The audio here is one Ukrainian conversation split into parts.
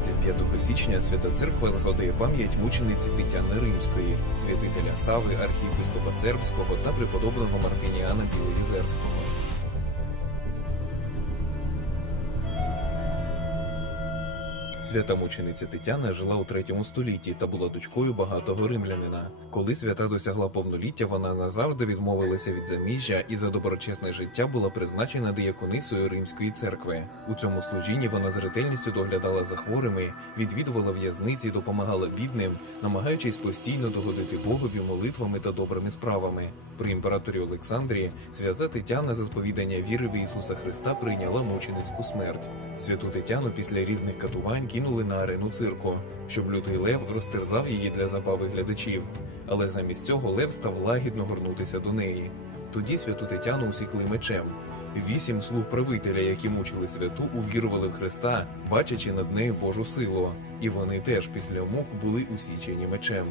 25 січня Свята Церква згадує пам'ять мучениці Тетяни Римської, святителя Сави, архієпископа Сербського та преподобного Мартиніана Білоєзерського. Свята мучениця Тетяна жила у третьому столітті та була дочкою багатого римлянина. Коли свята досягла повноліття, вона назавжди відмовилася від заміжжя і за доброчесне життя була призначена дияконисою Римської церкви. У цьому служінні вона з ретельністю доглядала за хворими, відвідувала в'язниці, допомагала бідним, намагаючись постійно догодити Богові молитвами та добрими справами. При імператорі Олександрі свята Тетяна за сповідання віри в Ісуса Христа прийняла мученицьку смерть. Святу Тетяну після різних катувань кинули на арену цирку, щоб лютий лев розтерзав її для забави глядачів. Але замість цього лев став лагідно горнутися до неї. Тоді святу Тетяну усікли мечем. Вісім слуг правителя, які мучили святу, увірували в Христа, бачачи над нею Божу силу, і вони теж після мук були усічені мечем.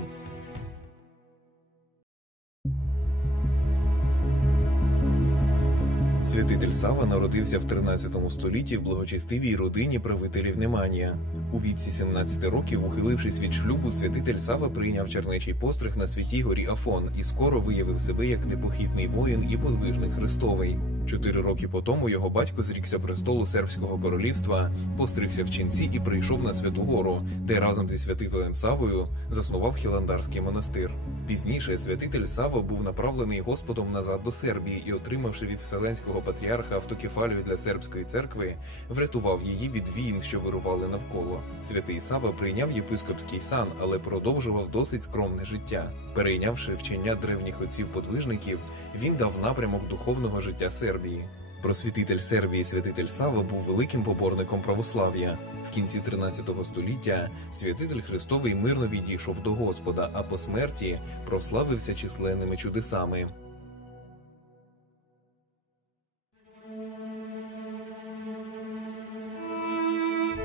Святитель Сава народився в 13 столітті в благочестивій родині правителів Неманія. У віці 17 років, ухилившись від шлюбу, святитель Сава прийняв чернечий постриг на святій горі Афон і скоро виявив себе як непохитний воїн і подвижник Христовий. Чотири роки по тому його батько зрікся престолу сербського королівства, постригся в ченці і прийшов на Святу Гору, де разом зі святителем Савою заснував Хіландарський монастир. Пізніше святитель Сава був направлений Господом назад до Сербії і, отримавши від вселенського патріарха автокефалію для сербської церкви, врятував її від війн, що вирували навколо. Святий Сава прийняв єпископський сан, але продовжував досить скромне життя. Перейнявши вчення древніх отців-подвижників, він дав напрямок духовного життя Сербії. Просвітитель Сербії святитель Сава був великим поборником православ'я. В кінці 13 століття святитель Христовий мирно відійшов до Господа, а по смерті прославився численними чудесами.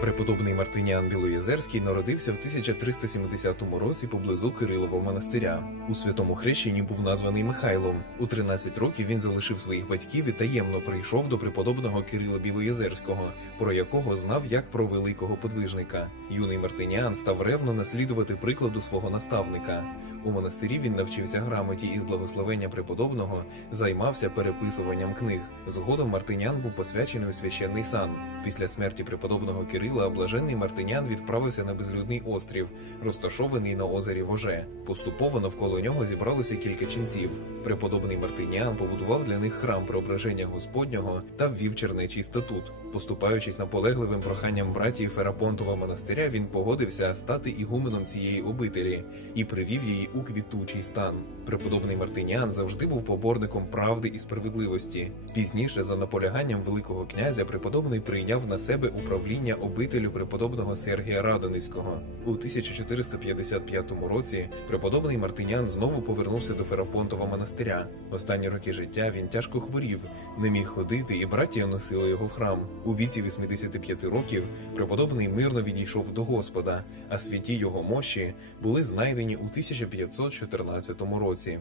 Преподобний Мартиніан Білоєзерський народився в 1370 році поблизу Кирилового монастиря. У святому хрещенні був названий Михайлом. У 13 років він залишив своїх батьків і таємно прийшов до преподобного Кирила Білоєзерського, про якого знав як про великого подвижника. Юний Мартиніан став ревно наслідувати прикладу свого наставника. У монастирі він навчився грамоті і з благословення преподобного займався переписуванням книг. Згодом Мартинян був посвячений у священний сан. Після смерті преподобного Кирила блаженний Мартинян відправився на безлюдний острів, розташований на озері Воже. Поступово навколо нього зібралося кілька ченців. Преподобний Мартиніан побудував для них храм преображення Господнього та ввів чернечий статут. Поступаючись наполегливим проханням братії Ферапонтова монастиря, він погодився стати ігуменом цієї обителі і привів її у квітучий стан. Преподобний Мартиніан завжди був поборником правди і справедливості. Пізніше, за наполяганням Великого князя, преподобний прийняв на себе управління обителю преподобного Сергія Радоницького. У 1455 році преподобний Мартинян знову повернувся до Ферапонтова монастиря. Останні роки життя він тяжко хворів, не міг ходити, і братія носили його в храм. У віці 85 років преподобний мирно відійшов до Господа, а святі його мощі були знайдені у 1514 році.